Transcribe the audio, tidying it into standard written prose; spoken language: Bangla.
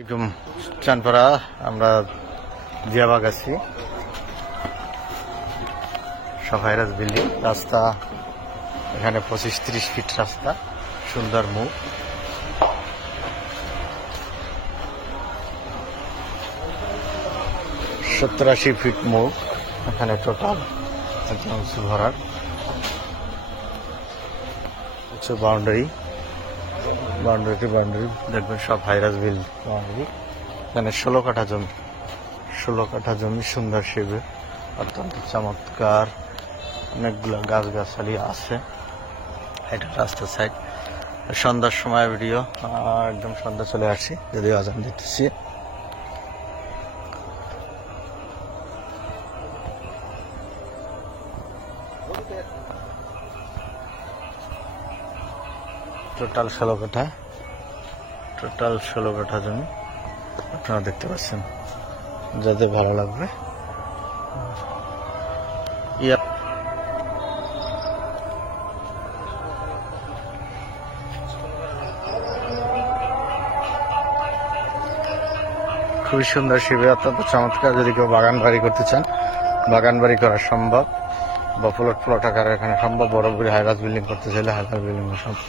একদম চানপাড়া আমরা জিয়াবাগ আছি, সফাইরাজ বিল্ডিং রাস্তা এখানে 25-30 ফিট রাস্তা, সুন্দর মুখ, 70-80 ফিট মুখ এখানে টোটাল একদম ভরার হচ্ছে বাউন্ডারি দেখবেন সব হাইরাজ বিল বাউন্ডারি। এখানে 16 কাঠা জমি সুন্দর শিবে অত্যন্ত চমৎকার, অনেকগুলো গাছগাছালি আছে। এটা রাস্তার সাইড। সন্ধ্যার সময় ভিডিও, একদম সন্ধ্যা চলে আসছি, যদিও আজান দিতেছি। টোটাল 16 কাঠা জমি আপনারা দেখতে পাচ্ছেন, যাদের ভালো লাগবে খুবই সুন্দর শিবে, অত্যন্ত চমৎকার। যদি কেউ বাগান বাড়ি করতে চান, বাগান বাড়ি করা সম্ভব, বা প্লট আকারে এখানে সম্ভব। বড় হাইরাজ বিল্ডিং করতে চাইলে হাইরাজ বিল্ডিং সম্ভব।